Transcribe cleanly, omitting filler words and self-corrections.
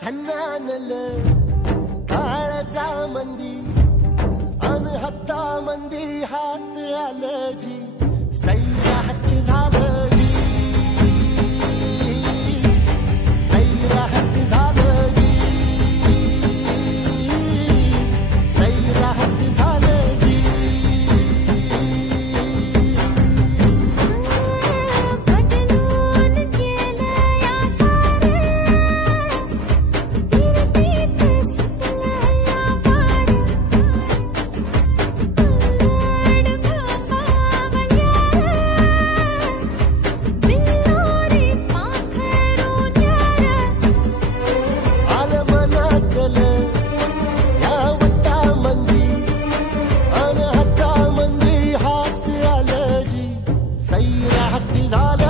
झन्नानल काळजा मंदी अन हत्ता मंदी हात आलं जी सैराट झालं जी सैराट झालं जी सैराट झालं जी बदलून गेलं या सारं फिरतीच सुटलं या पार उलट भापावल्यार बिल्लोरी पाखरून यार आलं मनातलं ह्या वट्टामंदी अन हत्तामंदी हात आलं जी सैराट झालं